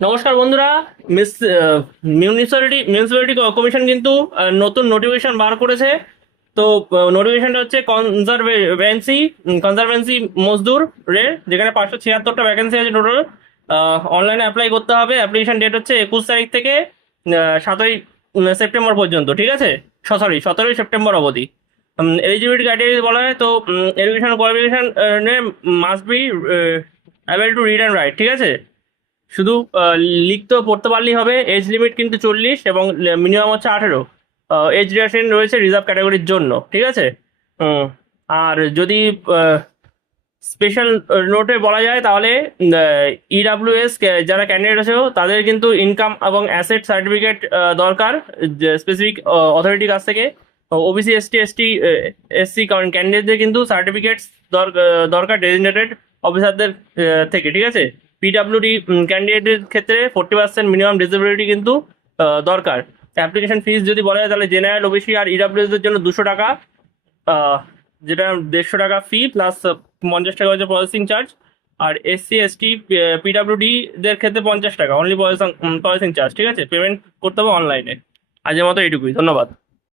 নমস্কার বন্ধুরা। Miss municipality commission কিন্তু নতুন নোটিফিকেশন বার করেছে। তো নোটিফিকেশনটা হচ্ছে কনজারভেন্সি মজদুর রে, যেখানে 576টা ভ্যাকেন্সি আছে টোটাল। অনলাইনে অ্যাপ্লাই করতে হবে। অ্যাপ্লিকেশন ডেট হচ্ছে 21 তারিখ থেকে 7ই সেপ্টেম্বর পর্যন্ত, ঠিক আছে? সরি, 17ই সেপ্টেম্বর অবধি। এলিজিবিলিটি ক্রাইটেরিয়া বলা হয় তো, education qualification must be able to read and right, ঠিক আছে? শুধু লিখতে ও পড়তে পারলেই হবে। এজ লিমিট কিন্তু 40 এবং মিনিমাম হচ্ছে 18। এজ রিডাকশন রয়েছে রিজার্ভ ক্যাটাগরির জন্য, ঠিক আছে? উম, আর যদি স্পেশাল নোটে বলা যায় তাহলে ইডাব্লিউএস যারা ক্যান্ডিডেট আছে তাদের কিন্তু ইনকাম এবং অ্যাসেট সার্টিফিকেট দরকার স্পেসিফিক অথরিটির কাছ থেকে। ওবিসি এসসি ক্যান্ডিডেটদের কিন্তু সার্টিফিকেটস দরকার ডেজিগনেটেড অফিসারদের থেকে, ঠিক আছে? পিডাব্লিউডি ক্যান্ডিডেটের ক্ষেত্রে 40% মিনিমাম ডিসেবিলিটি কিন্তু দরকার। অ্যাপ্লিকেশন ফিস যদি বলা যায় তাহলে জেনারেল, ওবিসি আর ইডাব্লিউএস এর জন্য 200 টাকা, আহ, যেটা 150 টাকা ফি প্লাস 50 টাকা হচ্ছে প্রসেসিং চার্জ। আর এসসি এসটি পিডাব্লিউডি দের ক্ষেত্রে 50 টাকা অনলি প্রসেসিং চার্জ, ঠিক আছে? পেমেন্ট করতে হবে অনলাইনে। আজকের মতো এইটুকুই, ধন্যবাদ।